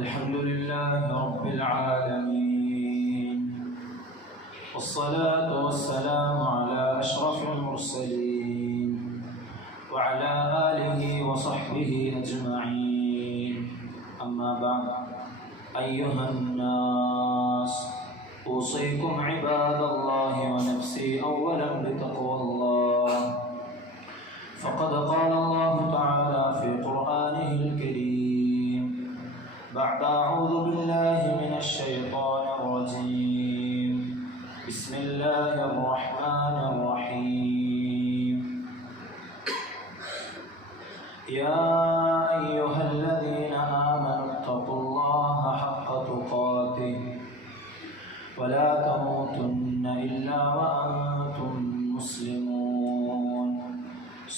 الحمد لله رب العالمين، والصلاة والسلام على أشرف المرسلين وعلى آله وصحبه أجمعين. أما بعد، أيها الناس، أوصيكم عباد الله ونفسي أولا بتقوى الله، فقد قال الله تعالى في قرآنه الكريم بعد أعوذ بالله من الشيطان الرجيم، بسم الله الرحمن الرحيم. يا أيها الذين آمنوا اتقوا الله حق تقاته ولا تموتن إلا وأنتم مسلمون.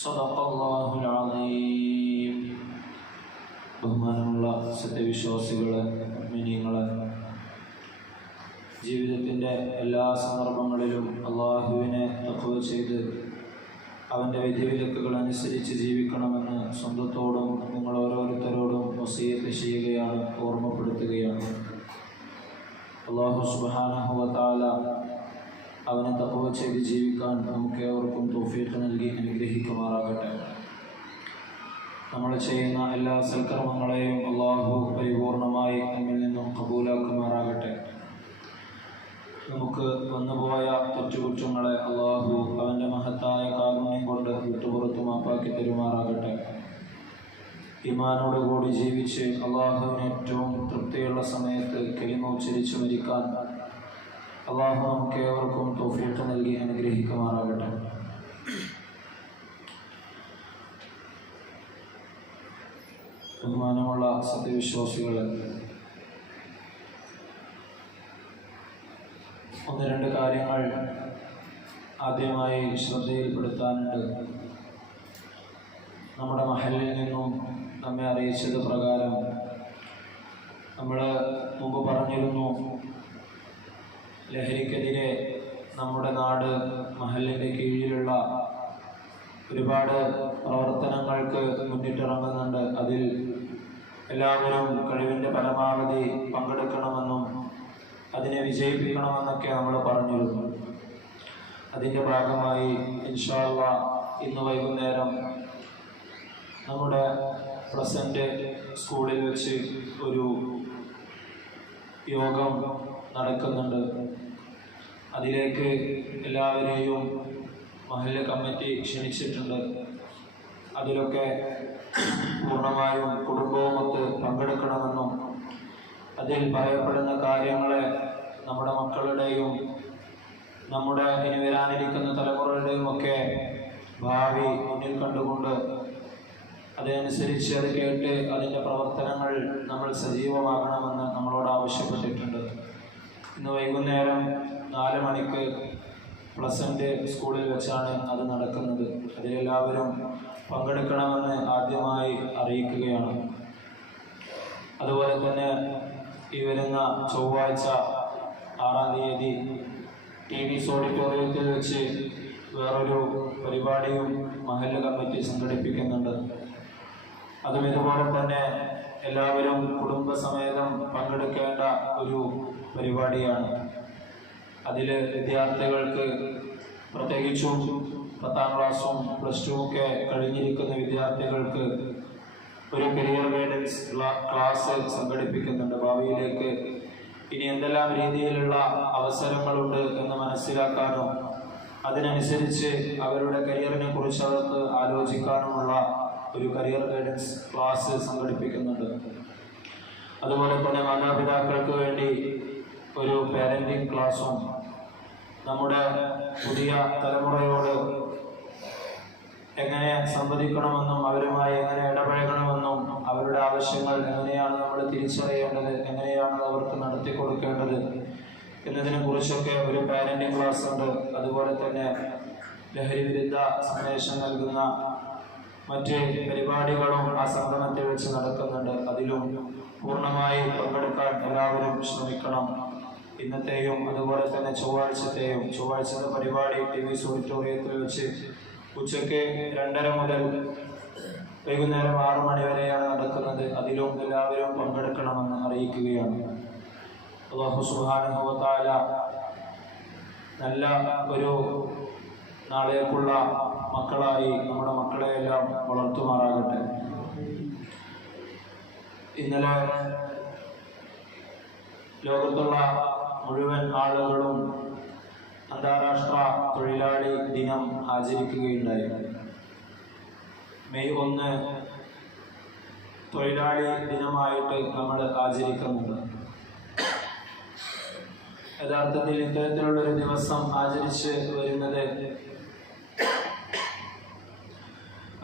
صدق الله العظيم. ബഹുമാനമുള്ള സത്യവിശ്വാസികളെ, മുഅ്മിനീങ്ങളെ, ജീവിതത്തിൻ്റെ എല്ലാ സന്ദർഭങ്ങളിലും അള്ളാഹുവിനെ തഖ്വ ചെയ്ത് അവൻ്റെ വിധിവിലക്കുകൾ അനുസരിച്ച് ജീവിക്കണമെന്ന് സ്വന്തത്തോടും നിങ്ങൾ ഓരോരുത്തരോടും വസിയത്ത് ചെയ്യുകയാണ്, ഓർമ്മപ്പെടുത്തുകയാണ്. അള്ളാഹു സുബ്ഹാനഹു വ തആല അവനെ തഖ്വ ചെയ്ത് ജീവിക്കാൻ നമുക്ക് ഏവർക്കും തൗഫീഖ് നൽകി അനുഗ്രഹിക്കുമാറാകട്ടെ. നമ്മൾ ചെയ്യുന്ന എല്ലാ സൽക്കർമ്മങ്ങളെയും അള്ളാഹു പരിപൂർണമായി നമ്മിൽ നിന്നും കബൂലാക്കുമാറാകട്ടെ. നമുക്ക് വന്നുപോയ തെറ്റുകുറ്റങ്ങളെ അള്ളാഹു അവൻ്റെ മഹത്തായ കാരുണ്യം കൊണ്ട് വിട്ടുപുറത്തു മാപ്പാക്കി തരുമാറാകട്ടെ. ഈമാനോടുകൂടി ജീവിച്ച് അള്ളാഹുവിന് ഏറ്റവും തൃപ്തിയുള്ള സമയത്ത് കലിമ ഉച്ചരിച്ച് മരിക്കാൻ അള്ളാഹു നമുക്ക് ഏവർക്കും തൗഫീഖ് നൽകി അനുഗ്രഹിക്കുമാറാകട്ടെ. ബഹുമാനമുള്ള സത്യവിശ്വാസികളെ, ഒന്ന് രണ്ട് കാര്യങ്ങൾ ആദ്യമായി ശ്രദ്ധയിൽപ്പെടുത്താനുണ്ട്. നമ്മുടെ മഹലിൽ നിന്നും നമ്മെ അറിയിച്ചത് പ്രകാരം നമ്മൾ മുമ്പ് പറഞ്ഞിരുന്നു, ലഹരിക്കെതിരെ നമ്മുടെ നാട് മഹലിൻ്റെ കീഴിലുള്ള ഒരുപാട് പ്രവർത്തനങ്ങൾക്ക് മുന്നിട്ടിറങ്ങുന്നുണ്ട്. അതിൽ എല്ലാവരും കഴിവിൻ്റെ പരമാവധി പങ്കെടുക്കണമെന്നും അതിനെ വിജയിപ്പിക്കണമെന്നൊക്കെ നമ്മൾ പറഞ്ഞിരുന്നു. അതിൻ്റെ ഭാഗമായി ഇൻഷാ അല്ലാഹ് ഇന്ന് വൈകുന്നേരം നമ്മുടെ പ്ലസൻ്റ് സ്കൂളിൽ വെച്ച് ഒരു യോഗം നടക്കുന്നുണ്ട്. അതിലേക്ക് എല്ലാവരെയും മഹല്ല് കമ്മിറ്റി ക്ഷണിച്ചിട്ടുണ്ട്. അതിലൊക്കെ പൂർണ്ണമായും കുടുംബവുമൊത്ത് പങ്കെടുക്കണമെന്നും അതിൽ പറയപ്പെടുന്ന കാര്യങ്ങളെ നമ്മുടെ മക്കളുടെയും നമ്മുടെ ഇനി വരാനിരിക്കുന്ന തലമുറയുടെയും ഒക്കെ ഭാവി മുന്നിൽ കണ്ടുകൊണ്ട് അതനുസരിച്ച് അത് കേട്ട് അതിൻ്റെ പ്രവർത്തനങ്ങൾ നമ്മൾ സജീവമാകണമെന്ന് നമ്മളോട് ആവശ്യപ്പെട്ടിട്ടുണ്ട്. ഇന്ന് വൈകുന്നേരം 4 മണിക്ക് പ്ലസൻ്റ് സ്കൂളിൽ വെച്ചാണ് അത് നടക്കുന്നത്. അതിലെല്ലാവരും പങ്കെടുക്കണമെന്ന് ആദ്യമായി അറിയിക്കുകയാണ്. അതുപോലെ തന്നെ ഈ വരുന്ന ചൊവ്വാഴ്ച 6-ാം തീയതി TVS ഓഡിറ്റോറിയത്തിൽ വെച്ച് വേറൊരു പരിപാടിയും മഹല്ല് കമ്മിറ്റി സംഘടിപ്പിക്കുന്നുണ്ട്. അതും ഇതുപോലെ തന്നെ എല്ലാവരും കുടുംബസമേതം പങ്കെടുക്കേണ്ട ഒരു പരിപാടിയാണ്. അതിൽ വിദ്യാർത്ഥികൾക്ക്, പ്രത്യേകിച്ചും 10ാം ക്ലാസ്സും +2 ഒക്കെ കഴിഞ്ഞിരിക്കുന്ന വിദ്യാർത്ഥികൾക്ക് ഒരു കരിയർ ഗൈഡൻസ് ക്ലാസ് സംഘടിപ്പിക്കുന്നുണ്ട്. ഭാവിയിലേക്ക് ഇനി എന്തെല്ലാം രീതിയിലുള്ള അവസരങ്ങളുണ്ട് എന്ന് മനസ്സിലാക്കാനും അതിനനുസരിച്ച് അവരുടെ കരിയറിനെ കുറിച്ച് അവർക്ക് ആലോചിക്കാനുമുള്ള ഒരു കരിയർ ഗൈഡൻസ് ക്ലാസ് സംഘടിപ്പിക്കുന്നുണ്ട്. അതുപോലെ തന്നെ മാതാപിതാക്കൾക്ക് വേണ്ടി ഒരു പാരന്റിംഗ് ക്ലാസ്സും നമ്മുടെ പുതിയ തലമുറയോട് എങ്ങനെ സംവദിക്കണമെന്നും അവരുമായി എങ്ങനെ ഇടപഴകണമെന്നും അവരുടെ ആവശ്യങ്ങൾ എങ്ങനെയാണ് നമ്മൾ തിരിച്ചറിയേണ്ടത്, എങ്ങനെയാണ് അവർക്ക് നടത്തി കൊടുക്കേണ്ടത് എന്നതിനെ കുറിച്ചൊക്കെ ഒരു പാരന്റിംഗ് ക്ലാസ് ഉണ്ട്. അതുപോലെ തന്നെ ലഹരി വിരുദ്ധ സന്ദേശം നൽകുന്ന മറ്റ് പരിപാടികളും ആ സംഗമത്തിൽ വെച്ച് നടക്കുന്നുണ്ട്. അതിലും പൂർണ്ണമായി പങ്കെടുക്കാൻ എല്ലാവരും ശ്രമിക്കണം. ഇന്നത്തെയും അതുപോലെ തന്നെ ചൊവ്വാഴ്ചത്തെ പരിപാടി TVS ഓഡിറ്റോറിയത്തിൽ വെച്ച് ഉച്ചയ്ക്ക് 2:30 മുതൽ വൈകുന്നേരം 6 മണി വരെയാണ് നടക്കുന്നത്. അതിലും എല്ലാവരും പങ്കെടുക്കണമെന്ന് അറിയിക്കുകയാണ്. അല്ലാഹു സുബ്ഹാനഹു വ തആല നല്ല ഒരു നാളേക്കുള്ള മക്കളായി നമ്മുടെ മക്കളെയെല്ലാം വളർത്തുമാറാകട്ടെ. ഇന്നലെ ലോകത്തുള്ള മുഴുവൻ ആളുകളും അന്താരാഷ്ട്ര തൊഴിലാളി ദിനം ആചരിക്കുകയുണ്ടായി. മെയ് 1 തൊഴിലാളി ദിനമായിട്ട് നമ്മൾ ആചരിക്കുന്നുണ്ട്. യഥാർത്ഥത്തിൽ ഇത്തരത്തിലുള്ളൊരു ദിവസം ആചരിച്ച് വരുന്നത്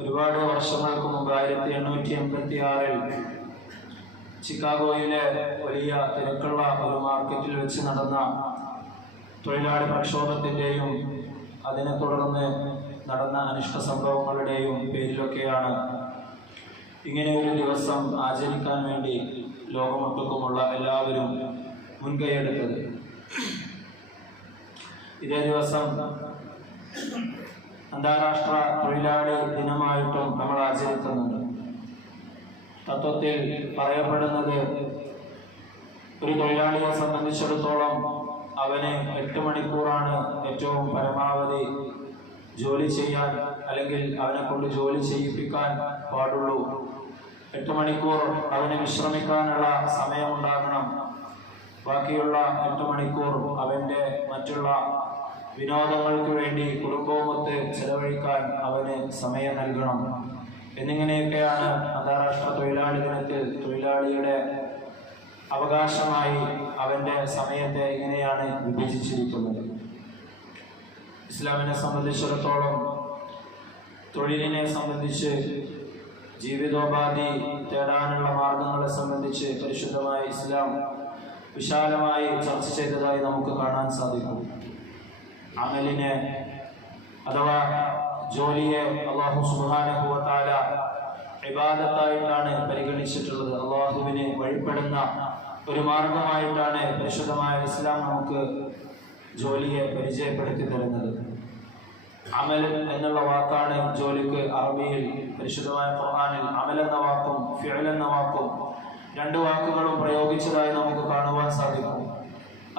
ഒരുപാട് വർഷങ്ങൾക്ക് മുമ്പ് 1886 ചിക്കാഗോയിലെ വലിയ തിരക്കുള്ള ഒരു മാർക്കറ്റിൽ വെച്ച് നടന്ന തൊഴിലാളി പ്രക്ഷോഭത്തിൻ്റെയും അതിനെ തുടർന്ന് നടന്ന അനിഷ്ട സംഭവങ്ങളുടെയും പേരിലൊക്കെയാണ് ഇങ്ങനെ ഒരു ദിവസം ആചരിക്കാൻ വേണ്ടി ലോകമൊട്ടുക്കുമുള്ള എല്ലാവരും മുൻകൈയെടുത്തത്. ഇതേ ദിവസം അന്താരാഷ്ട്ര തൊഴിലാളി ദിനമായിട്ടും നമ്മൾ ആചരിക്കുന്നുണ്ട്. തത്വത്തിൽ പറയപ്പെടുന്നത് ഒരു തൊഴിലാളിയെ സംബന്ധിച്ചിടത്തോളം അവന് 8 മണിക്കൂറാണ് ഏറ്റവും പരമാവധി ജോലി ചെയ്യാൻ, അല്ലെങ്കിൽ അവനെ കൊണ്ട് ജോലി ചെയ്യിപ്പിക്കാൻ പാടുള്ളൂ. 8 മണിക്കൂർ അവന് വിശ്രമിക്കാനുള്ള സമയമുണ്ടാകണം. ബാക്കിയുള്ള 8 മണിക്കൂർ അവൻ്റെ മറ്റുള്ള വിനോദങ്ങൾക്ക് വേണ്ടി കുടുംബവുമൊത്ത് ചെലവഴിക്കാൻ അവന് സമയം നൽകണം. എന്നിങ്ങനെയൊക്കെയാണ് അന്താരാഷ്ട്ര തൊഴിലാളി ദിനത്തിൽ തൊഴിലാളിയുടെ അവകാശമായി അവൻ്റെ സമയത്തെ ഇങ്ങനെയാണ് വിഭജിച്ചിരിക്കുന്നത്. ഇസ്ലാമിനെ സംബന്ധിച്ചിടത്തോളം തൊഴിലിനെ സംബന്ധിച്ച്, ജീവിതോപാധി തേടാനുള്ള മാർഗങ്ങളെ സംബന്ധിച്ച് പരിശുദ്ധമായ ഇസ്ലാം വിശാലമായി ചർച്ച ചെയ്തതായി നമുക്ക് കാണാൻ സാധിക്കും. അമലിനെ അഥവാ ജോലിയെ അല്ലാഹു സുബ്ഹാനഹു വ തആല ഇബാദത്തായിട്ടാണ് പരിഗണിച്ചിട്ടുള്ളത്. അല്ലാഹുവിനെ വഴിപ്പെടുന്ന ഒരു മാർഗമായിട്ടാണ് പരിശുദ്ധമായ ഇസ്ലാം നമുക്ക് ജോലിയെ പരിചയപ്പെടുത്തി തരുന്നത്. അമൽ എന്നുള്ള വാക്കാണ് ജോലിക്ക് അറബിയിൽ പരിശുദ്ധമായ ഖുർആനിൽ അമൽ എന്ന വാക്കും ഫിഅൽ എന്ന വാക്കും 2 വാക്കുകളും പ്രയോഗിച്ചതായി നമുക്ക് കാണുവാൻ സാധിക്കും.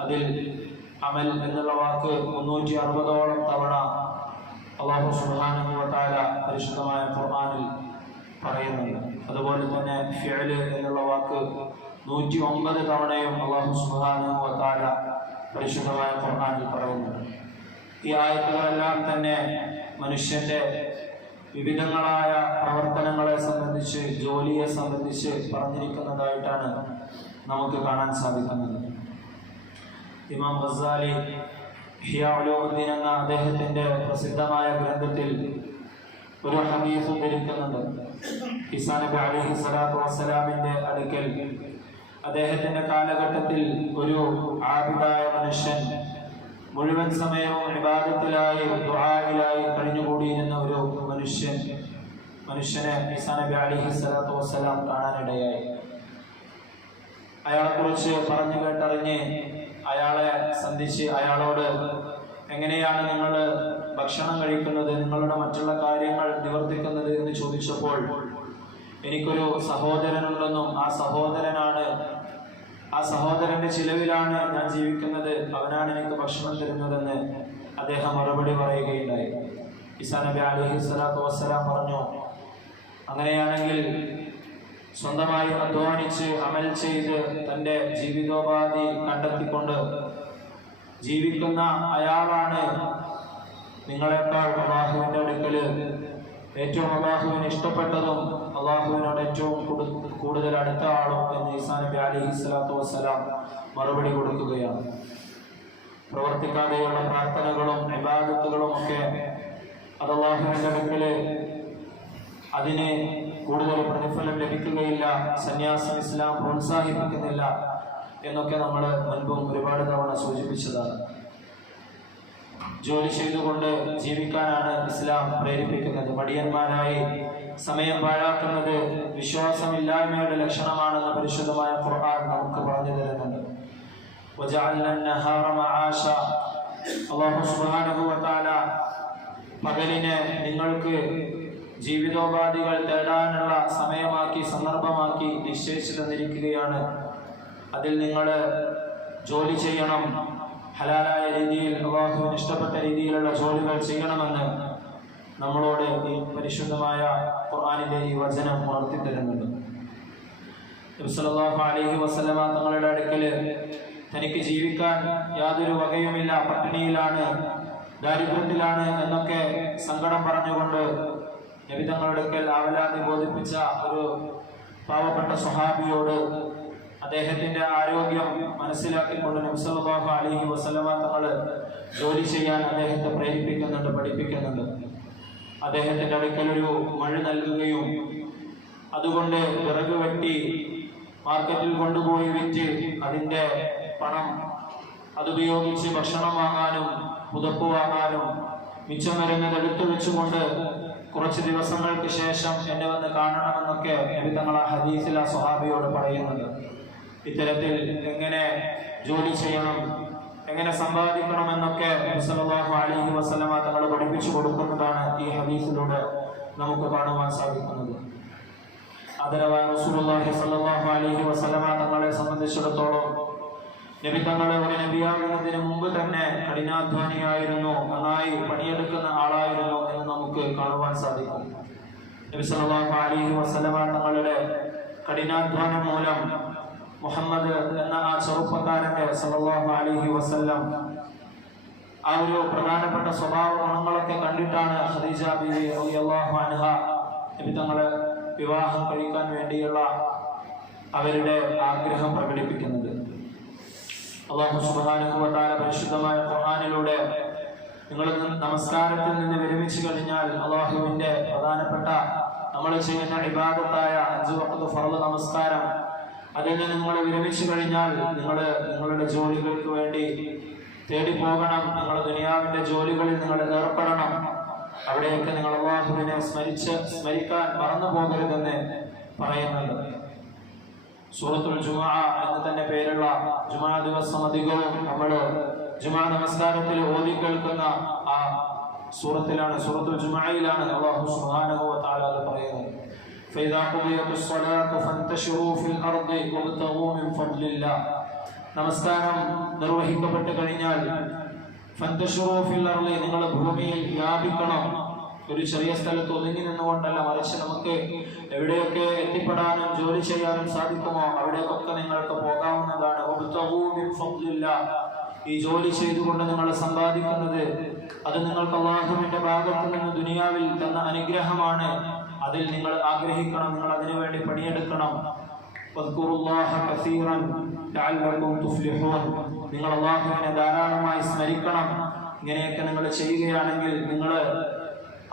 അതിൽ അമൽ എന്നുള്ള വാക്ക് 360ഓളം തവണ അല്ലാഹു സുബ്ഹാനഹു വ തആല പരിശുദ്ധമായ ഖുർആനിൽ പറയുന്നുണ്ട്. അതുപോലെ തന്നെ ഫിഅൽ എന്നുള്ള വാക്ക് 109 തവണയും അല്ലാഹു സുബ്ഹാനഹു വ തആല പരിശുദ്ധമായ ഖുർആനിൽ പറയുന്നുണ്ട്. ഈ ആയത്തുകളെല്ലാം തന്നെ മനുഷ്യന്റെ വിവിധങ്ങളായ പ്രവർത്തനങ്ങളെ സംബന്ധിച്ച്, ജോലിയെ സംബന്ധിച്ച് പറഞ്ഞിരിക്കുന്നതായിട്ടാണ് നമുക്ക് കാണാൻ സാധിക്കുന്നത്. ഇമാം ഗസാലി ഇഹ്യാ ഉലൂമുദ്ദീൻ എന്ന അദ്ദേഹത്തിന്റെ പ്രസിദ്ധമായ ഗ്രന്ഥത്തിൽ ഒരു ഹദീസ് ഉദ്ധരിക്കുന്നുണ്ട്. ഈസാ നബി അലൈഹി സ്വലാത്തു വസ്സലാമിന്റെ അടുക്കൽ അദ്ദേഹത്തിന്റെ കാലഘട്ടത്തിൽ ഒരു ആബിദായ മനുഷ്യൻ മുഴുവൻ സമയവും ഇബാദത്തിലായി ദുആയിലായി കഴിഞ്ഞുകൂടിയിരുന്ന ഒരു മനുഷ്യനെ ഈസാ നബി അലൈഹി സ്വലാത്തു വസ്സലാം കാണാനിടയായി. അയാളെക്കുറിച്ച് പറഞ്ഞു കേട്ടറിഞ്ഞ് അയാളെ സന്ധിച്ച് അയാളോട് എങ്ങനെയാണ് നിങ്ങൾ ഭക്ഷണം കഴിക്കുന്നത്, നിങ്ങളുടെ മറ്റുള്ള കാര്യങ്ങൾ നിവർത്തിക്കുന്നത് എന്ന് ചോദിച്ചപ്പോൾ എനിക്കൊരു സഹോദരനുണ്ടെന്നും ആ സഹോദരന്റെ ചിലവിലാണ് ഞാൻ ജീവിക്കുന്നത്, അവനാണ് എനിക്ക് ഭക്ഷണം തരുന്നതെന്ന് അദ്ദേഹം മറുപടി പറയുകയുണ്ടായി. ഈസാ നബി അലൈഹി സ്വലാത്തു വസ്സലാം പറഞ്ഞു, അങ്ങനെയാണെങ്കിൽ സ്വന്തമായി അധ്വാനിച്ച് അമൽ ചെയ്ത് തൻ്റെ ജീവിതോപാധി കണ്ടെത്തിക്കൊണ്ട് ജീവിക്കുന്ന അയാളാണ് നിങ്ങളെക്കാൾ അല്ലാഹുവിൻ്റെ അടുക്കൽ ഏറ്റവും അല്ലാഹുവിന് ഇഷ്ടപ്പെട്ടതും അല്ലാഹുവിനോട് ഏറ്റവും കൂടുതൽ അടുത്ത ആളും എന്ന് ഈസാ നബി അലൈഹി സ്വലാത്തു വസ്സലാം മറുപടി കൊടുക്കുകയാണ്. പ്രവർത്തിക്കാതെയുള്ള പ്രാർത്ഥനകളും ഇബാദത്തുകളും ഒക്കെ അത് അല്ലാഹുവിൻ്റെ അടുക്കൽ അതിന് കൂടുതൽ പ്രതിഫലം ലഭിക്കുകയില്ല, സന്യാസം ഇസ്ലാം പ്രോത്സാഹിപ്പിക്കുന്നില്ല എന്നൊക്കെ നമ്മൾ മുൻപും ഒരുപാട് തവണ സൂചിപ്പിച്ചതാണ്. ജോലി ചെയ്തുകൊണ്ട് ജീവിക്കാനാണ് ഇസ്ലാം പ്രേരിപ്പിക്കുന്നത്. മടിയന്മാരായി സമയം പാഴാക്കുന്നത് വിശ്വാസമില്ലായ്മയുടെ ലക്ഷണമാണെന്ന് പരിശുദ്ധമായ ഖുർആൻ നമുക്ക് പറഞ്ഞു തരുന്നുണ്ട്. അല്ലാഹു സുബ്ഹാനഹു വ തആല പകലിനെ നിങ്ങൾക്ക് ജീവിതോപാധികൾ തേടാനുള്ള സമയമാക്കി, സന്ദർഭമാക്കി നിശ്ചയിച്ചു തന്നിരിക്കുകയാണ്. അതിൽ നിങ്ങൾ ജോലി ചെയ്യണം, ഹലാലായ രീതിയിൽ, അല്ലാഹുവിന് ഇഷ്ടപ്പെട്ട രീതിയിലുള്ള ജോലികൾ ചെയ്യണമെന്ന് നമ്മളോട് ഈ പരിശുദ്ധമായ ഖുർആനിന്റെ ഈ വചനം ഉണർത്തി തരുന്നുണ്ട്. നബി സല്ലല്ലാഹു അലൈഹി വസല്ലമ തങ്ങളുടെ അടുക്കൽ തനിക്ക് ജീവിക്കാൻ യാതൊരു വകയുമില്ല, പട്ടിണിയിലാണ്, ദാരിദ്ര്യത്തിലാണ് എന്നൊക്കെ സങ്കടം പറഞ്ഞുകൊണ്ട് നബി തങ്ങളുടെ അടുക്കൽ ആവലാതി ബോധിപ്പിച്ച ഒരു പാവപ്പെട്ട സ്വഹാബിയോട് അദ്ദേഹത്തിന്റെ ആരോഗ്യം മനസ്സിലാക്കിക്കൊണ്ട് നബി സല്ലല്ലാഹു അലൈഹി വസല്ലമ തങ്ങൾ ജോലി ചെയ്യാൻ അദ്ദേഹത്തെ പ്രേരിപ്പിക്കുന്നുണ്ട്, പഠിപ്പിക്കുന്നുണ്ട്. അദ്ദേഹത്തിന്റെ അടുക്കൽ ഒരു മഴ നൽകുകയും അതുകൊണ്ട് വിറക് വെട്ടി മാർക്കറ്റിൽ കൊണ്ടുപോയി വിറ്റ് അതിന്റെ പണം അതുപയോഗിച്ച് ഭക്ഷണം വാങ്ങാനും പുതപ്പ് വാങ്ങാനും മിച്ചം വരുന്നത് എടുത്തു വെച്ചുകൊണ്ട് കുറച്ച് ദിവസങ്ങൾക്ക് ശേഷം എന്നെ വന്ന് കാണണമെന്നൊക്കെ നബി തങ്ങൾ ആ ഹദീസിൽ ആ സ്വഹാബിയോട് പറയുന്നുണ്ട്. ഇത്തരത്തിൽ എങ്ങനെ ജോലി ചെയ്യണം, എങ്ങനെ സമ്പാദിക്കണമെന്നൊക്കെ നബി സല്ലല്ലാഹു അലൈഹി വസല്ലമ തങ്ങൾ പഠിപ്പിച്ചു കൊടുക്കുന്നതാണ് ഈ ഹദീസിലൂടെ നമുക്ക് കാണുവാൻ സാധിക്കുന്നത്. ആദരവായ റസൂലുള്ളാഹി സ്വല്ലല്ലാഹു അലൈഹി വസല്ലമ തങ്ങളെ സംബന്ധിച്ചിടത്തോളം നബി തങ്ങൾ ഒരു നബിയാകുന്നതിന് മുമ്പ് തന്നെ കഠിനാധ്വാനിയായിരുന്നു, നന്നായി പണിയെടുക്കുന്ന ആളായിരുന്നു എന്ന് നമുക്ക് കാണുവാൻ സാധിക്കും. നബി സല്ലല്ലാഹു അലൈഹി വസല്ലമ തങ്ങളുടെ കഠിനാധ്വാനം മൂലം മുഹമ്മദ് എന്ന ആ ചെറുപ്പക്കാരന്റെ സല്ലല്ലാഹു അലൈഹി വസല്ലം ആ ഒരു പ്രധാനപ്പെട്ട സ്വഭാവ ഗുണങ്ങളൊക്കെ കണ്ടിട്ടാണ് ഖദീജ ബീവി റളിയല്ലാഹു അൻഹ നബി തങ്ങളെ വിവാഹം കഴിക്കാൻ വേണ്ടിയുള്ള അവരുടെ ആഗ്രഹം പ്രകടിപ്പിക്കുന്നത്. അല്ലാഹു സുബ്ഹാനഹു വ തആല പരിശുദ്ധമായ ഖുർആനിലൂടെ നിങ്ങൾ നമസ്കാരത്തിൽ നിന്ന് വിരമിച്ചു കഴിഞ്ഞാൽ അല്ലാഹുവിന്റെ പ്രധാനപ്പെട്ട നമ്മൾ ചെയ്യുന്ന ഇബാദത്തായ 5 വഖ്ത് ഫർള് നമസ്കാരം അതിൽ നിന്ന് നിങ്ങൾ വിരമിച്ചു കഴിഞ്ഞാൽ നിങ്ങൾ നിങ്ങളുടെ ജോലികൾക്ക് വേണ്ടി തേടി പോകണം, നിങ്ങൾ ദുനിയാവിന്റെ ജോലികളിൽ നിങ്ങൾ ഏർപ്പെടണം. അവിടെയൊക്കെ നിങ്ങൾ അല്ലാഹുവിനെ സ്മരിക്കാൻ മറന്നു പോകരുതെന്ന് പറയുന്നുണ്ട്. സൂറത്തുൽ ജുമുഅ എന്ന് തന്നെ പേരുള്ള ജുമുഅ ദിവസം അധികവും നമ്മൾ ജുമുഅ നമസ്കാരത്തിൽ ഓതി കേൾക്കുന്ന ആ സൂറത്തിലാണ്, സൂറത്തുൽ ജുമുഅയിലാണ് അല്ലാഹു സുബ്ഹാനഹു വ തആല പറയുന്നത്. فإذا قضيت الصلاة فانتشروا في الأرض وابتغوا من فضل الله. നമസ്കാരം നിർവഹിക്കപ്പെട്ടു കഴിഞ്ഞാൽ ഫന്തശുറൂ ഫിൽ അർളി, നിങ്ങൾ ഭൂമിയിൽ വ്യാപിക്കണം. ഒരു ചെറിയ സ്ഥലത്ത് ഒതുങ്ങി നിന്നുകൊണ്ടല്ല, മറിച്ച് നമുക്ക് എവിടെയൊക്കെ എത്തിപ്പെടാനും ജോലി ചെയ്യാനും സാധിക്കുമോ അവിടേക്കൊക്കെ നിങ്ങൾക്ക് പോകാവുന്നതാണ്. വബ്തഗൂ മിൻ ഫദ്ലില്ലാഹ്, ഈ ജോലി ചെയ്തുകൊണ്ട് നിങ്ങൾ സമ്പാദിക്കുന്നത് അത് നിങ്ങൾക്ക് അല്ലാഹുവിന്റെ ഭാഗത്ത് നിന്ന് ദുനിയാവിൽ തന്ന അനുഗ്രഹമാണ്. അതിൽ നിങ്ങൾ ആഗ്രഹിക്കണം, നിങ്ങൾ അതിനു വേണ്ടി പണിയെടുക്കണം. വദ്കുറുല്ലാഹ കസീറൻ ലഅല്ലകും തുഫ്ലിഹൂൻ, നിങ്ങൾ അല്ലാഹുവിനെ ധാരാളമായി സ്മരിക്കണം. ഇങ്ങനെയൊക്കെ നിങ്ങൾ ചെയ്യുകയാണെങ്കിൽ നിങ്ങൾ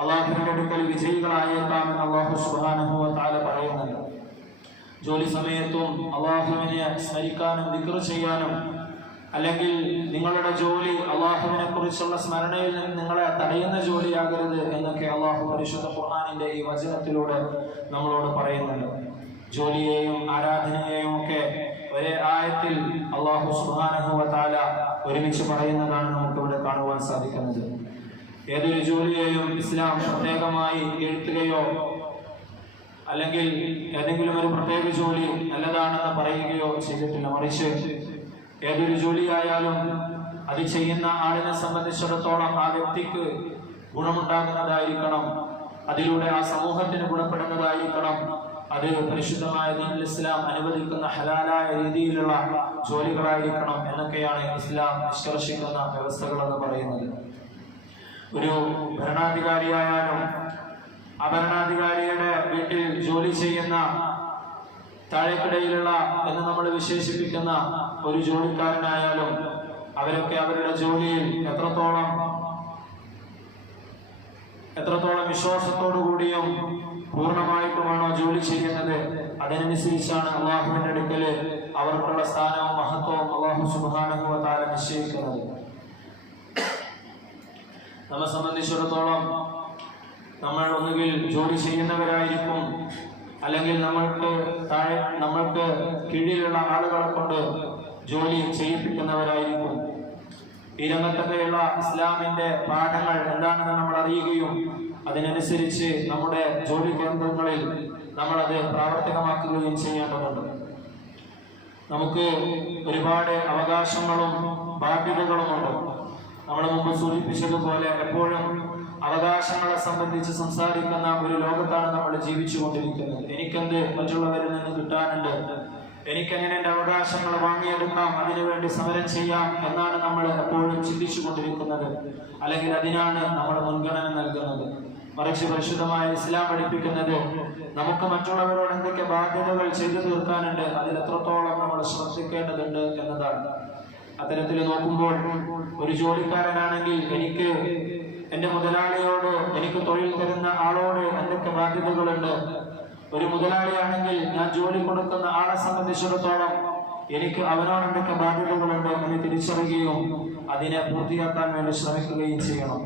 അല്ലാഹുവിന്റെ അടുക്കൽ വിജയികളായേക്കാമെന്ന് അല്ലാഹു സുബ്ഹാനഹു വ തആല പറയുന്നുണ്ട്. ജോലി സമയത്തും അല്ലാഹുവിനെ സ്മരിക്കാനും ദിക്ർ ചെയ്യാനും, അല്ലെങ്കിൽ നിങ്ങളുടെ ജോലി അല്ലാഹുവിനെ കുറിച്ചുള്ള സ്മരണയിൽ നിന്ന് നിങ്ങളെ തടയുന്ന ജോലിയാകരുത് എന്നൊക്കെ അല്ലാഹു പരിശുദ്ധ ഖുർആനിന്റെ ഈ വചനത്തിലൂടെ നമ്മളോട് പറയുന്നുണ്ട്. ജോലിയെയും ആരാധനയെയും ഒക്കെ ഒരേ ആയത്തിൽ അല്ലാഹു സുബ്ഹാനഹു വ തആല ഒരുമിച്ച് പറയുന്നതാണ് നമുക്ക് ഇവിടെ കാണുവാൻ സാധിക്കുന്നത്. ഏതൊരു ജോലിയെയും ഇസ്ലാം പ്രത്യേകമായി എഴുത്തുകയോ അല്ലെങ്കിൽ ഏതെങ്കിലും ഒരു പ്രത്യേക ജോലി നല്ലതാണെന്ന് പറയുകയോ ചെയ്തിട്ടില്ല. മറിച്ച് ഏതൊരു ജോലിയായാലും അത് ചെയ്യുന്ന ആളിനെ സംബന്ധിച്ചിടത്തോളം ആ വ്യക്തിക്ക് ഗുണമുണ്ടാകുന്നതായിരിക്കണം, അതിലൂടെ ആ സമൂഹത്തിന് ഗുണപ്പെടുന്നതായിരിക്കണം. അത് പരിശുദ്ധമായ ദീനുൽ ഇസ്ലാം അനുവദിക്കുന്ന ഹലാലായ രീതിയിലുള്ള ജോലികളായിരിക്കണം എന്നൊക്കെയാണ് ഇസ്ലാം നിഷ്കർഷിക്കുന്ന വ്യവസ്ഥകളെന്ന് പറയുന്നത്. ഒരു ഭരണാധികാരിയായാലും ആ ഭരണാധികാരിയുടെ വീട്ടിൽ ജോലി ചെയ്യുന്ന താഴേക്കിടയിലുള്ള എന്ന് നമ്മൾ വിശേഷിപ്പിക്കുന്ന ഒരു ജോലിക്കാരനായാലും അവരൊക്കെ അവരുടെ ജോലിയിൽ എത്രത്തോളം വിശ്വാസത്തോടു കൂടിയും പൂർണ്ണമായിട്ടുമാണോ ജോലി ചെയ്യുന്നത് അതിനനുസരിച്ചാണ് അല്ലാഹുവിന്റെ അടുക്കൽ അവർക്കുള്ള സ്ഥാനവും മഹത്വവും അല്ലാഹു സുബ്ഹാനഹു വ തആല നിശ്ചയിക്കുന്നത്. നമ്മെ സംബന്ധിച്ചിടത്തോളം നമ്മൾ ഒന്നുകിൽ ജോലി ചെയ്യുന്നവരായിരിക്കും, അല്ലെങ്കിൽ നമ്മൾക്ക് കീഴിലുള്ള ആളുകളെ കൊണ്ട് ജോലി ചെയ്യിപ്പിക്കുന്നവരായിരിക്കും. ഈ രംഗത്തൊക്കെയുള്ള ഇസ്ലാമിന്റെ പാഠങ്ങൾ എന്താണെന്ന് നമ്മൾ അറിയുകയും അതിനനുസരിച്ച് നമ്മുടെ ജോലി കേന്ദ്രങ്ങളിൽ നമ്മളത് പ്രാവർത്തികമാക്കുകയും ചെയ്യേണ്ടതുണ്ട്. നമുക്ക് ഒരുപാട് അവകാശങ്ങളും ബാധ്യതകളുമുണ്ട്. നമ്മൾ മുമ്പ് സൂചിപ്പിച്ചതുപോലെ എപ്പോഴും അവകാശങ്ങളെ സംബന്ധിച്ച് സംസാരിക്കുന്ന ഒരു ലോകത്താണ് നമ്മൾ ജീവിച്ചുകൊണ്ടിരിക്കുന്നത്. എനിക്കെന്ത് മറ്റുള്ളവരിൽ നിന്ന് കിട്ടാനുണ്ട്, എനിക്കെങ്ങനെ എൻ്റെ അവകാശങ്ങൾ വാങ്ങിയെടുക്കാം, അതിനുവേണ്ടി സമരം ചെയ്യാം എന്നാണ് നമ്മൾ എപ്പോഴും ചിന്തിച്ചു കൊണ്ടിരിക്കുന്നത്. അല്ലെങ്കിൽ അതിനാണ് നമ്മൾ മുൻഗണന നൽകുന്നത്. മറിച്ച് പരിശുദ്ധമായ ഇസ്ലാം പഠിപ്പിക്കുന്നത് നമുക്ക് മറ്റുള്ളവരോട് എന്തൊക്കെ ബാധ്യതകൾ ചെയ്തു തീർക്കാനുണ്ട്, അതിൽ എത്രത്തോളം നമ്മൾ ശ്രദ്ധിക്കേണ്ടതുണ്ട് എന്നതാണ്. അത്തരത്തിൽ നോക്കുമ്പോൾ ഒരു ജോലിക്കാരനാണെങ്കിൽ എനിക്ക് എൻ്റെ മുതലാളിയോട്, എനിക്ക് തൊഴിൽ തരുന്ന ആളോട് എന്തൊക്കെ ബാധ്യതകളുണ്ട്. ഒരു മുതലാളിയാണെങ്കിൽ ഞാൻ ജോലി കൊടുക്കുന്ന ആളെ സംബന്ധിച്ചിടത്തോളം എനിക്ക് അവനോട് എന്തൊക്കെ ബാധ്യതകളുണ്ട് എന്ന് തിരിച്ചറിയുകയും അതിനെ പൂർത്തിയാക്കാൻ വേണ്ടി ശ്രമിക്കുകയും ചെയ്യണം.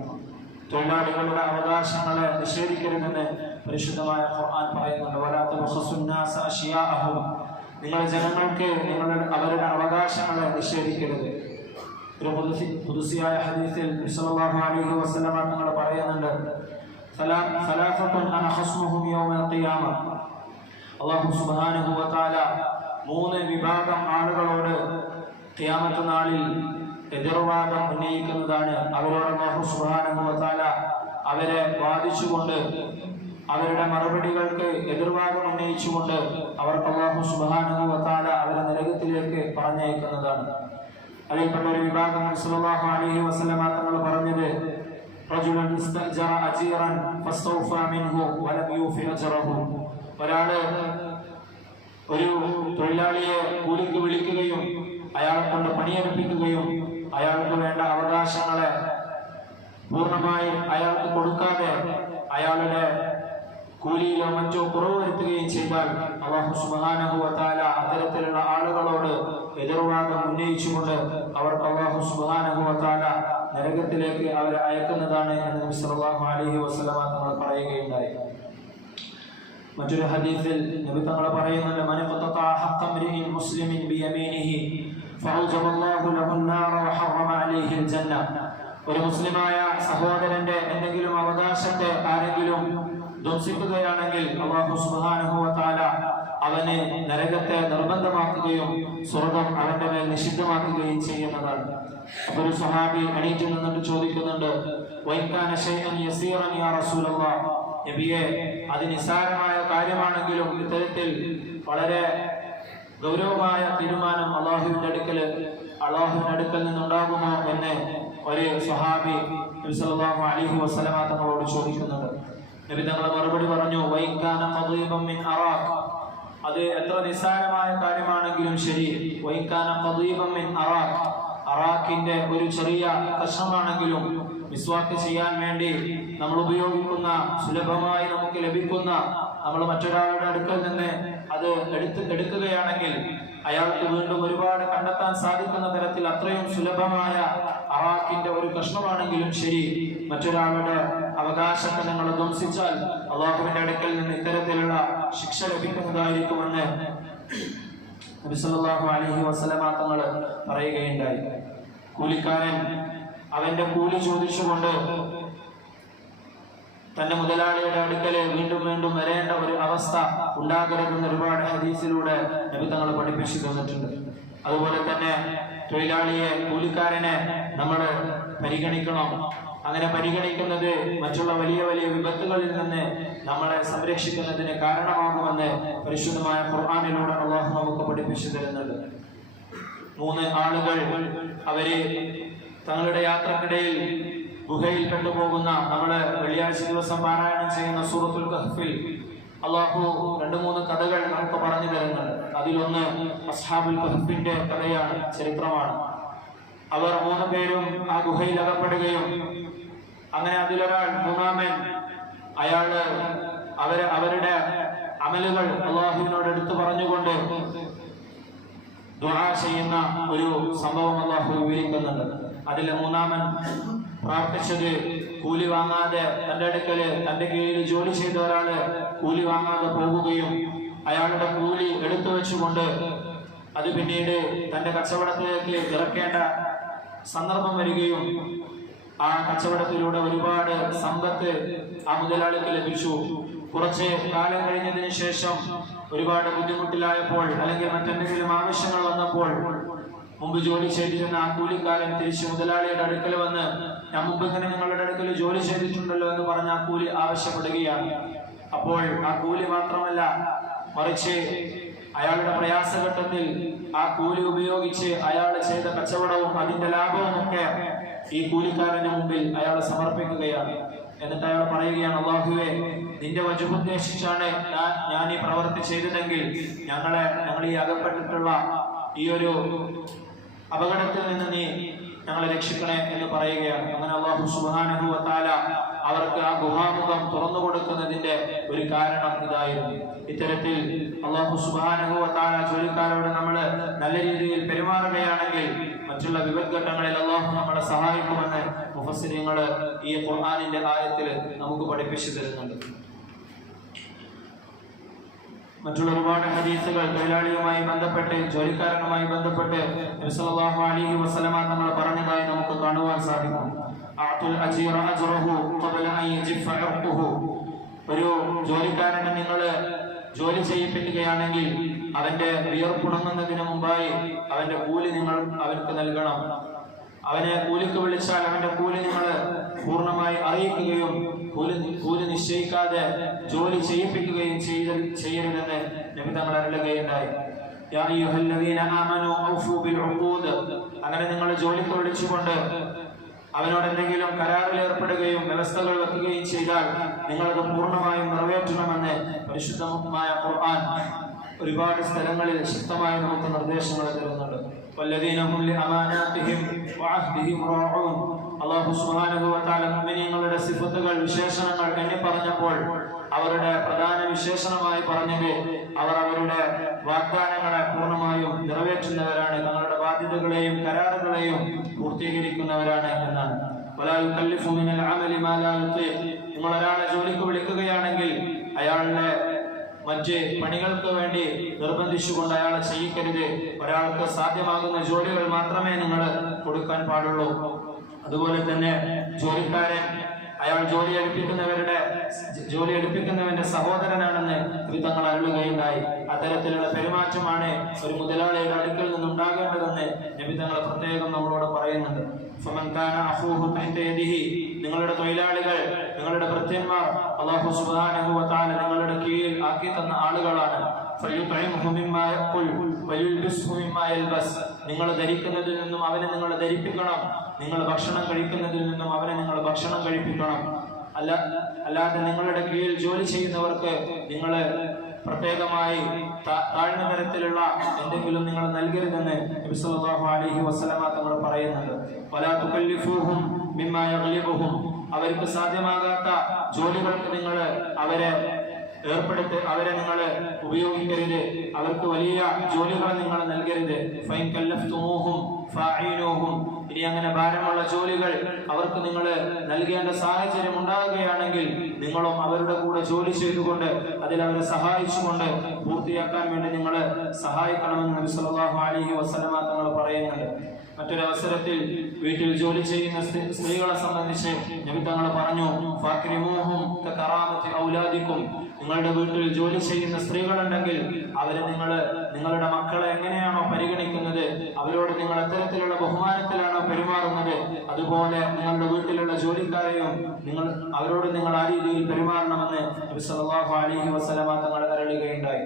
തൊഴിലാളികളുടെ അവകാശങ്ങളെ നിഷേധിക്കരുതെന്ന് പരിശുദ്ധമായ ഖുർആൻ പറയുന്നുണ്ട്. വലാ തബഖസുന്നാസ അശ്യാഅഹും, നിങ്ങൾ ജനങ്ങൾക്ക് അവരുടെ അവകാശങ്ങളെ നിഷേധിക്കരുത്. ഒരു ഖുദ്സിയായ ഹദീസിൽ സല്ലല്ലാഹു അലൈഹി വസല്ലം തങ്ങൾ പറയുന്നുണ്ട്, സലാസത്തുൻ അന ഖസ്മുഹും യൗമൽ ഖിയാമ. അല്ലാഹു സുബ്ഹാനഹു വ തആല 3 വിഭാഗം ആളുകളോട് ഖിയാമത്ത് നാളിൽ എതിർവാദം ഉന്നയിക്കുന്നതാണ്. അവരോട് അല്ലാഹു സുബ്ഹാനഹു വ തആല അവരെ വാദിച്ചുകൊണ്ട്, അവരുടെ മറുപടികൾക്ക് എതിർവാദം ഉന്നയിച്ചുകൊണ്ട് അവർക്ക് അല്ലാഹു സുബ്ഹാനഹു വ തആല അവരെ നരകത്തിലേക്ക് പറഞ്ഞയക്കുന്നതാണ്. അതിൽപ്പെട്ട ഒരു വിഭാഗം സല്ലല്ലാഹു അലൈഹി വസല്ലം തങ്ങൾ പറഞ്ഞത്, റജുലൻ ഇസ്തഅജറ അജീറൻ ഫസ്തൗഫാ മിൻഹു വലം യൂഫി അജ്റഹു. ഒരാള് ഒരു തൊഴിലാളിയെ കൂലിക്ക് വിളിക്കുകയും അയാളെ കൊണ്ട് പണിയെടുപ്പിക്കുകയും അയാൾക്ക് വേണ്ട അവകാശങ്ങളെ പൂർണ്ണമായി അയാൾക്ക് കൊടുക്കാതെ അയാളുടെ കൂലിയിലോ മറ്റോ കുറവ് വരുത്തുകയും ചെയ്താൽ അല്ലാഹു സുബ്ഹാനഹു വ തആല അത്തരത്തിലുള്ള ആളുകളോട് എതിർവാദം ഉന്നയിച്ചുകൊണ്ട് അവർക്ക് അല്ലാഹു സുബ്ഹാനഹു വ തആല നരകത്തിലേക്ക് അവരെ അയക്കുന്നതാണ് എന്ന് നബി സല്ലല്ലാഹു അലൈഹി വസല്ലം തങ്ങൾ പറയുകയുണ്ടായി. മറ്റൊരു ഹദീസിൽ നബി തങ്ങൾ പറയുന്നുണ്ട്, മൻ ഖതഅ ഹഖ്ഖ ഇംറിഇൻ മുസ്ലിമിൻ ബിയമീനിഹി ഫഅൗജബല്ലാഹു ലഹു അൻ-നാറ വഹറമ അലൈഹിൽ ജന്ന. ഒരു മുസ്ലിമായ സഹോദരന്റെ എന്തെങ്കിലും അവകാശത്തെ ആരെങ്കിലും ധ്വംസിക്കുകയാണെങ്കിൽ അല്ലാഹു സുബ്ഹാനഹു വ തആല അവന് നരകത്തെ നിർബന്ധമാക്കുകയും സ്വർഗ്ഗം അവന്റെ മേൽ നിഷിദ്ധമാക്കുകയും ചെയ്യുന്നതാണ്. അപ്പോൾ ഒരു സ്വഹാബി എണീറ്റ് നിന്നിട്ട് ചോദിക്കുന്നുണ്ട്, വൈകാന ശൈഅൻ യസീറൻ യാ റസൂലല്ലാഹ്, നബിയെ അത് നിസ്സാരമായ കാര്യമാണെങ്കിലും ഇത്തരത്തിൽ വളരെ ഗൗരവമായ തീരുമാനം അള്ളാഹുവിന്റെ അടുക്കൽ നിന്നുണ്ടാകുമോ എന്ന് ഒരു സ്വഹാബി നബി സല്ലല്ലാഹു അലൈഹി വസല്ലം തങ്ങളോട് ചോദിക്കുന്നുണ്ട്. നബി തങ്ങൾ മറുപടി പറഞ്ഞു, വൈകാന ഖദീബൻ മിൻ അറാഖ്, അത് എത്ര നിസ്സാരമായ കാര്യമാണെങ്കിലും ശരി, വൈകാന ഖദീബൻ മിൻ അറാഖ്, അറാഖിന്റെ ഒരു ചെറിയ കഷ്ണമാണെങ്കിലും മിസ്വാക്ക് ചെയ്യാൻ വേണ്ടി നമ്മൾ ഉപയോഗിക്കുന്ന, സുലഭമായി നമുക്ക് ലഭിക്കുന്ന, നമ്മൾ മറ്റൊരാളുടെ അടുക്കൽ നിന്ന് അത് എടുക്കുകയാണെങ്കിൽ അയാൾക്ക് വീണ്ടും ഒരുപാട് കണ്ടെത്താൻ സാധിക്കുന്ന തരത്തിൽ അത്രയും സുലഭമായ അറാഖിന്റെ ഒരു കഷ്ണമാണെങ്കിലും ശരി, മറ്റൊരാളുടെ അവകാശത്തെ നിങ്ങൾ ധ്വംസിച്ചാൽ അള്ളാഹുവിന്റെ അടുക്കൽ നിന്ന് ഇത്തരത്തിലുള്ള ശിക്ഷ ലഭിക്കുന്നതായിരിക്കുമെന്ന് നബി സല്ലല്ലാഹു അലൈഹി വസല്ലം തങ്ങൾ പറയുകയുണ്ടായി. കൂലിക്കാരൻ അവന്റെ കൂലി ചോദിച്ചുകൊണ്ട് തന്റെ മുതലാളിയുടെ അടുക്കൽ വീണ്ടും വീണ്ടും വരേണ്ട ഒരു അവസ്ഥ ഉണ്ടാകരുതെന്ന് ഒരുപാട് ഹദീസിലൂടെ നബി തങ്ങൾ പഠിപ്പിച്ചു തന്നിട്ടുണ്ട്. അതുപോലെ തന്നെ തൊഴിലാളിയെ, കൂലിക്കാരനെ നമ്മൾ പരിഗണിക്കണം. അങ്ങനെ പരിഗണിക്കുന്നത് മറ്റുള്ള വലിയ വലിയ വിപത്തുകളിൽ നിന്ന് നമ്മളെ സംരക്ഷിക്കുന്നതിന് കാരണമാകുമെന്ന് പരിശുദ്ധമായ ഖുർആനിലൂടെ അല്ലാഹു നമുക്ക് പഠിപ്പിച്ചു തരുന്നുണ്ട്. 3 ആളുകൾ അവര് തങ്ങളുടെ യാത്രക്കിടയിൽ ഗുഹയിൽ പെട്ടുപോകുന്ന, നമ്മള് വെള്ളിയാഴ്ച ദിവസം പാരായണം ചെയ്യുന്ന സൂറത്തുൽ കഹ്ഫിൽ അല്ലാഹു 2-3 കഥകൾ നമുക്ക് പറഞ്ഞു തരുന്നുണ്ട്. അതിലൊന്ന് അസ്ഹാബുൽ കഹ്ഫിന്റെ കഥയാണ്, ചരിത്രമാണ്. അവർ 3 പേരും ആ ഗുഹയിൽ അകപ്പെടുകയും അങ്ങനെ അതിലൊരാൾ, 3-മൻ, അയാള് അവരുടെ അമലുകൾ അല്ലാഹുവിനോട് എടുത്തു പറഞ്ഞുകൊണ്ട് ദുആ ചെയ്യുന്ന ഒരു സംഭവം അല്ലാഹു വിവരിക്കുന്നുണ്ട്. അതിൽ 3-മൻ പ്രാർത്ഥിച്ചത്, കൂലി വാങ്ങാതെ തന്റെ അടുക്കല്, തന്റെ കീഴിൽ ജോലി ചെയ്ത ഒരാള് കൂലി വാങ്ങാതെ പോകുകയും അയാളുടെ കൂലി എടുത്തു വെച്ചുകൊണ്ട് അത് പിന്നീട് തന്റെ കച്ചവടത്തിലേക്ക് ഇറക്കേണ്ട സന്ദർഭം വരികയും ആ കച്ചവടത്തിലൂടെ ഒരുപാട് സമ്പത്ത് ആ മുതലാളിക്ക് ലഭിച്ചു. കുറച്ച് കാലം കഴിഞ്ഞതിന് ശേഷം ഒരുപാട് ബുദ്ധിമുട്ടിലായപ്പോൾ അല്ലെങ്കിൽ മറ്റെന്തെങ്കിലും ആവശ്യങ്ങൾ വന്നപ്പോൾ മുമ്പ് ജോലി ചെയ്തിരുന്ന ആ കൂലിക്കാരൻ തിരിച്ച് മുതലാളിയുടെ അടുക്കൽ വന്ന്, ഞാൻ മുമ്പ് ഇങ്ങനെ നിങ്ങളുടെ അടുക്കൽ ജോലി ചെയ്തിട്ടുണ്ടല്ലോ എന്ന് പറഞ്ഞ് ആ കൂലി ആവശ്യപ്പെടുകയാണ്. അപ്പോൾ ആ കൂലി മാത്രമല്ല, മറിച്ച് അയാളുടെ പ്രയാസഘട്ടത്തിൽ ആ കൂലി ഉപയോഗിച്ച് അയാൾ ചെയ്ത കച്ചവടവും അതിന്റെ ലാഭവും ഒക്കെ ഈ കൂലിക്കാരന്റെ മുമ്പിൽ അയാൾ സമർപ്പിക്കുകയാണ്. എന്നിട്ട് അയാൾ പറയുകയാണ്, അല്ലാഹുവേ, നിന്റെ വജഹ് ഉദ്ദേശിച്ചാണ് ഞാൻ ഈ പ്രവൃത്തി ചെയ്തതെങ്കിൽ ഞങ്ങൾ ഈ അകപ്പെട്ടിട്ടുള്ള ഈ ഒരു അപകടത്തിൽ നിന്ന് നീ ഞങ്ങളെ രക്ഷിക്കണേ എന്ന് പറയുകയാണ്. അങ്ങനെ അല്ലാഹു സുബ്ഹാനഹു വ തആല അവർക്ക് ആ ഗുഹാമുഖം തുറന്നു കൊടുക്കുന്നതിന്റെ ഒരു കാരണം ഇതായിരുന്നു. ഇത്തരത്തിൽ അല്ലാഹു സുബ്ഹാനഹു വ തആല ജോലിക്കാരോട് നമ്മൾ നല്ല രീതിയിൽ പെരുമാറുകയാണെങ്കിൽ മറ്റുള്ള വിപത്ഘട്ടങ്ങളിൽ അല്ലാഹു നമ്മളെ സഹായിക്കുമെന്ന് മുഫസ്സിരീങ്ങൾ ഈ ഖുർആനിന്റെ ആയത്തിൽ നമുക്ക് പഠിപ്പിച്ചു തരുന്നുണ്ട്. മറ്റുള്ള ഒരുപാട് ഹദീസുകൾ തൊഴിലാളിയുമായി ബന്ധപ്പെട്ട്, ജോലിക്കാരനുമായി ബന്ധപ്പെട്ട് നബി സല്ലല്ലാഹു അലൈഹി വസല്ലമ തങ്ങൾ പറഞ്ഞതായി നമുക്ക് കാണുവാൻ സാധിക്കും. അഅതുൽ അജീറ അജ്റഹു ഖബല അൻ യജിഫ ഇർഖുഹു. ഒരു ജോലിക്കാരനെ നിങ്ങൾ ജോലി ചെയ്യിപ്പിക്കുകയാണെങ്കിൽ അവന്റെ വിയർപ്പുണങ്ങുന്നതിന് മുമ്പായി അവന്റെ കൂലി നിങ്ങൾ അവർക്ക് നൽകണം. അവനെ കൂലിക്ക് വിളിച്ചാൽ അവന്റെ കൂലി നിങ്ങൾ പൂർണ്ണമായി അറിയിക്കുകയും കൂലി നിശ്ചയിക്കാതെ ജോലി ചെയ്യിപ്പിക്കുകയും ചെയ്യരുതെന്ന് നബി തങ്ങൾ അരുളുകയുണ്ടായി. യാ അയ്യുഹല്ലദീന ആമനൂ ഔഫൂ ബിൽ ഉഖൂദ്. അങ്ങനെ നിങ്ങൾ ജോലിക്ക് വിളിച്ചുകൊണ്ട് അവനോട് എന്തെങ്കിലും കരാറിൽ ഏർപ്പെടുകയും വ്യവസ്ഥകൾ വെക്കുകയും ചെയ്താൽ നിങ്ങളത് പൂർണ്ണമായും നിറവേറ്റണമെന്ന് പരിശുദ്ധമായ ഖുർആൻ ഒരുപാട് സ്ഥലങ്ങളിൽ ശക്തമായി നമുക്ക് നിർദ്ദേശങ്ങൾ തരുന്നുണ്ട്. വല്ലദീന ഹും ലിഅമാനാതിഹിം വഅഹ്ദിഹിം റാഊൻ. അല്ലാഹു സുബ്ഹാനഹു വ തആല മുഅ്മിനീങ്ങളുടെ സിഫത്തുകൾ, വിശേഷണങ്ങൾ എണ്ണി പറഞ്ഞപ്പോൾ അവരുടെ പ്രധാന വിശേഷണമായി പറഞ്ഞത് അവർ അവരുടെ വാഗ്ദാനങ്ങളെ പൂർണ്ണമായും നിറവേറ്റുന്നവരാണ്, തങ്ങളുടെ ബാധ്യതകളെയും കരാറുകളെയും പൂർത്തീകരിക്കുന്നവരാണ് എന്നാണ്. വലാ യുകല്ലിഫു മിനൽ അമലി മാ ലാ യുതീഖ്. നിങ്ങൾ ഒരാളെ ജോലിക്ക് വിളിക്കുകയാണെങ്കിൽ അയാളുടെ മറ്റ് പണികൾക്ക് വേണ്ടി നിർബന്ധിച്ചുകൊണ്ട് അയാളെ ചെയ്യിക്കരുത്. ഒരാൾക്ക് സാധ്യമാകുന്ന ജോലികൾ മാത്രമേ നിങ്ങൾ കൊടുക്കാൻ പാടുള്ളൂ. അതുപോലെ തന്നെ ജോലിക്കാരൻ അയാൾ ജോലി എടുപ്പിക്കുന്നവന്റെ സഹോദരനാണെന്ന് തങ്ങൾ അരുളുകയുണ്ടായി. അത്തരത്തിലുള്ള പെരുമാറ്റമാണ് ഒരു മുതലാളിയുടെ അടുക്കൽ നിന്നുണ്ടാകേണ്ടതെന്ന് നബി തങ്ങൾ പ്രത്യേകം നമ്മളോട് പറയുന്നുണ്ട്. നിങ്ങളുടെ തൊഴിലാളികൾ, നിങ്ങളുടെ ഭൃത്യന്മാർ അല്ലാഹു സുബ്ഹാനഹു വ തആല നിങ്ങളുടെ കീഴിൽ ആക്കി തന്ന ആളുകളാണ്. നിങ്ങൾ ധരിക്കുന്നതിൽ നിന്നും അവനെ നിങ്ങൾ ധരിപ്പിക്കണം. നിങ്ങൾ ഭക്ഷണം കഴിക്കുന്നതിൽ നിന്നും അവനെ നിങ്ങൾ ഭക്ഷണം കഴിപ്പിക്കണം. അല്ലാതെ നിങ്ങളുടെ കീഴിൽ ജോലി ചെയ്യുന്നവർക്ക് നിങ്ങൾ പ്രത്യേകമായി താഴ്ന്ന തരത്തിലുള്ള എന്തെങ്കിലും നിങ്ങൾ നൽകരുതെന്ന് നബി സല്ലല്ലാഹു അലൈഹി വസല്ലമ തങ്ങൾ പറയുന്നുണ്ട്. വലാ തുകല്ലിഫൂഹും മിമ്മാ യഗ്ലിബുഹും. അവർക്ക് സാധ്യമാകാത്ത ജോലികൾക്ക് നിങ്ങൾ അവരെ നിങ്ങൾ ഉപയോഗിക്കരുത്. അവർക്ക് വലിയ ജോലികൾ നിങ്ങൾ നൽകരുത്. ഫൈൻ കല്ലഫ്തുമൂഹും ഫഅഈനൂഹും. ഇനി അങ്ങനെ ഭാരമുള്ള ജോലികൾ അവർക്ക് നിങ്ങൾ നൽകേണ്ട സാഹചര്യം ഉണ്ടാകുകയാണെങ്കിൽ നിങ്ങളും അവരുടെ കൂടെ ജോലി ചെയ്തുകൊണ്ട് അതിൽ അവരെ സഹായിച്ചുകൊണ്ട് പൂർത്തിയാക്കാൻ വേണ്ടി നിങ്ങൾ സഹായിക്കണമെന്ന് നബി സല്ലല്ലാഹു അലൈഹി വസല്ലമ തങ്ങൾ പറയുന്നുണ്ട്. മറ്റൊരവസരത്തിൽ വീട്ടിൽ ജോലി ചെയ്യുന്ന സ്ത്രീകളെ സംബന്ധിച്ച് നബി തങ്ങൾ പറഞ്ഞു, ഫാക്രിമൂഹും കകറാമത്തി ഔലാദിക്കും. നിങ്ങളുടെ വീട്ടിൽ ജോലി ചെയ്യുന്ന സ്ത്രീകളുണ്ടെങ്കിൽ അവരെ നിങ്ങളുടെ മക്കളെ എങ്ങനെയാണോ പരിഗണിക്കുന്നത്, അവരോട് നിങ്ങൾ എത്തരത്തിലുള്ള ബഹുമാനത്തിലാണോ പെരുമാറുന്നത്, അതുപോലെ നിങ്ങളുടെ വീട്ടിലുള്ള ജോലിക്കാരെയും അവരോട് നിങ്ങൾ ആ രീതിയിൽ പെരുമാറണമെന്ന് നബി സല്ലല്ലാഹു അലൈഹി വസല്ലമ തങ്ങൾ അരുളുകയുണ്ടായി.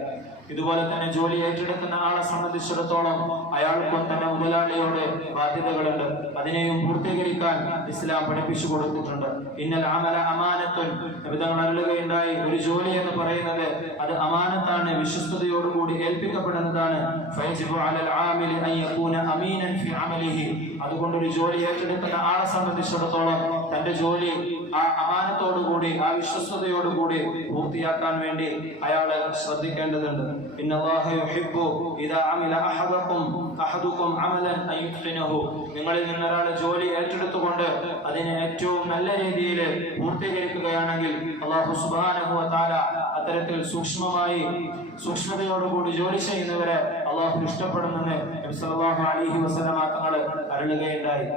ഇതുപോലെ തന്നെ ജോലി ഏറ്റെടുക്കുന്ന ആളെ സംബന്ധിച്ചിടത്തോളം അയാൾക്കും തന്റെ മുതലാളിയോട് ബാധ്യതകളുണ്ട്. അതിനെയും പൂർത്തീകരിക്കാൻ ഇസ്ലാം പഠിപ്പിച്ചു കൊടുത്തിട്ടുണ്ട്. ഇന്നൽ അമല അമാനത്തുൻ. നബി തങ്ങൾ അരുളുകയുണ്ടായി, ഒരു ജോലി എന്ന് പറയുന്നത് അത് അമാനത്താണ്, വിശ്വസ്തയോടുകൂടി ഏൽപ്പിക്കപ്പെടുന്നതാണ്. ഫയജിബു അലൽ ആമിലി അൻ യകൂന അമീനൻ ഫി അമലിഹി. അതുകൊണ്ട് ഒരു ജോലി ഏറ്റെടുക്കുന്ന ആളെ സംബന്ധിച്ചിടത്തോളം തന്റെ ജോലി ആ അമാനത്തോടുകൂടി, ആ വിശ്വസ്തയോടുകൂടി പൂർത്തിയാക്കാൻ വേണ്ടി അയാൾ ശ്രദ്ധിക്കേണ്ടതുണ്ട്. ഇന്നല്ലാഹ യുഹിബ്ബു ഇദാ അമില അഹദുക്കും അമലൻ അൻ യുത്ഖിനഹു. നിങ്ങളിൽ നിന്നൊരാൾ ജോലി ഏറ്റെടുത്തുകൊണ്ട് അതിനെ ഏറ്റവും നല്ല രീതിയിൽ പൂർത്തീകരിക്കുകയാണെങ്കിൽ അല്ലാഹു സുബ്ഹാനഹു വ തആല അത്തരത്തിൽ സൂക്ഷ്മതയോടുകൂടി ജോലി ചെയ്യുന്നവരെ അല്ലാഹു ഇഷ്ടപ്പെടുമെന്ന് നബി സല്ലല്ലാഹു അലൈഹി വസല്ലമ തങ്ങൾ അരുളുകയുണ്ടായി.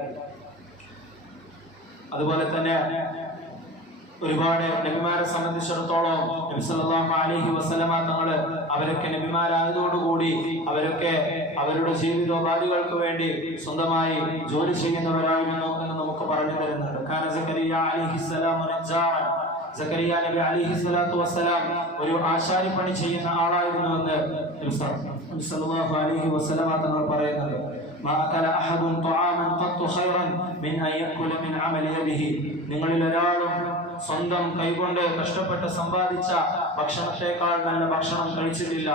അതുപോലെ തന്നെ ഒരുപാട് നബിമാരെ സംബന്ധിച്ചിടത്തോളം നബി സല്ലല്ലാഹു അലൈഹി വസല്ലമ തങ്ങൾ അവരൊക്കെ നബിമാരായതോടുകൂടി അവരൊക്കെ അവരുടെ ജീവിതോപാധികൾക്ക് വേണ്ടി സ്വന്തമായി ജോലി ചെയ്യുന്നവരായിരുന്നു എന്ന് നമുക്ക് പറഞ്ഞു തരുന്നുണ്ട്. കാന സക്കരിയ അലൈഹിസ്സലാം നജ്ജാറൻ, സക്കരിയ നബി അലൈഹിസ്സലാത്തു വസ്സലാം ഒരു ആശാരിപ്പണി ചെയ്യുന്ന ആളായിരുന്നുവെന്ന് നബി സല്ലല്ലാഹു അലൈഹി വസല്ലമ തങ്ങൾ പറയുന്നുണ്ട്. മാ അകല അഹദുൻ തുആമൻ ഖത്തു ഖൈറൻ മിൻ അൻ യഅകുല മിൻ അമലി യദിഹി, നിങ്ങളിൽ ഒരാളും സ്വന്തം കൈകൊണ്ട് കഷ്ടപ്പെട്ട് സമ്പാദിച്ച ഭക്ഷണത്തെക്കാൾ നല്ല ഭക്ഷണം കഴിച്ചിട്ടില്ല.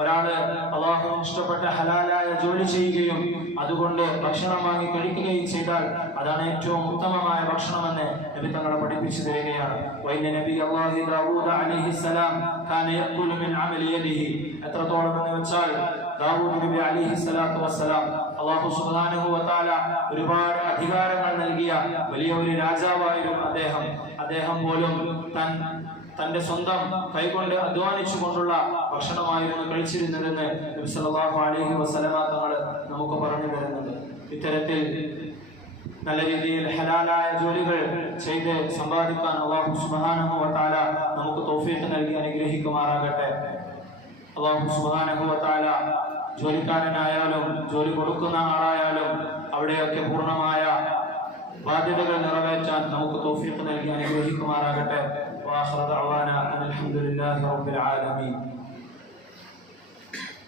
ഒരാള് അല്ലാഹുവിന് ഇഷ്ടപ്പെട്ട ഹലാലായ ജോലി ചെയ്യുകയും അതുകൊണ്ട് ഭക്ഷണം വാങ്ങി കഴിക്കുകയും ചെയ്താൽ അതാണ് ഏറ്റവും ഉത്തമമായ ഭക്ഷണമെന്ന് നബി തങ്ങളെ പഠിപ്പിച്ചു തരികയാണ്. വൈന നബി അല്ലാഹി ദാവൂദ് അലൈഹിസ്സലാം കാന യഅകുലു മിൻ അമലി യദിഹി, എത്രത്തോളം എന്ന് വെച്ചാൽ ദാവൂദ് നബി അലൈഹിസ്സലാത്തു വസ്സലാം അല്ലാഹു സുബ്ഹാനഹു വ തആല ഒരുപാട് അധികാരങ്ങൾ നൽകിയ വലിയ ഒരു രാജാവായിരുന്നു അദ്ദേഹം പോലും തന്റെ സ്വന്തം കൈകൊണ്ട് അധ്വാനിച്ചുകൊണ്ടുള്ള ഭക്ഷണമായിരുന്നു കഴിച്ചിരുന്നതെന്ന് നബി സല്ലല്ലാഹു അലൈഹി വസല്ലമ തങ്ങൾ നമുക്ക് പറഞ്ഞു തരുന്നുണ്ട്. ഇത്തരത്തിൽ നല്ല രീതിയിൽ ഹലാലായ ജോലികൾ ചെയ്ത് സമ്പാദിക്കാൻ അല്ലാഹു സുബ്ഹാനഹു വ തആല നമുക്ക് തൗഫീഖ് നൽകി അനുഗ്രഹിക്കുമാറാകട്ടെ. അല്ലാഹു സുബ്ഹാനഹു വ തആല ജോലിക്കാരനായാലും ജോലി കൊടുക്കുന്ന ആളായാലും അവിടെയൊക്കെ പൂർണ്ണമായ ബാധ്യതകൾ നിറവേറ്റാൻ നമുക്ക് തൗഫീഖ് നൽകി അനുഗ്രഹിക്കുമാറാകട്ടെ. വആഖിറു ദഅവാനാ അൽഹംദുലില്ലാഹി റബ്ബിൽ ആലമീൻ.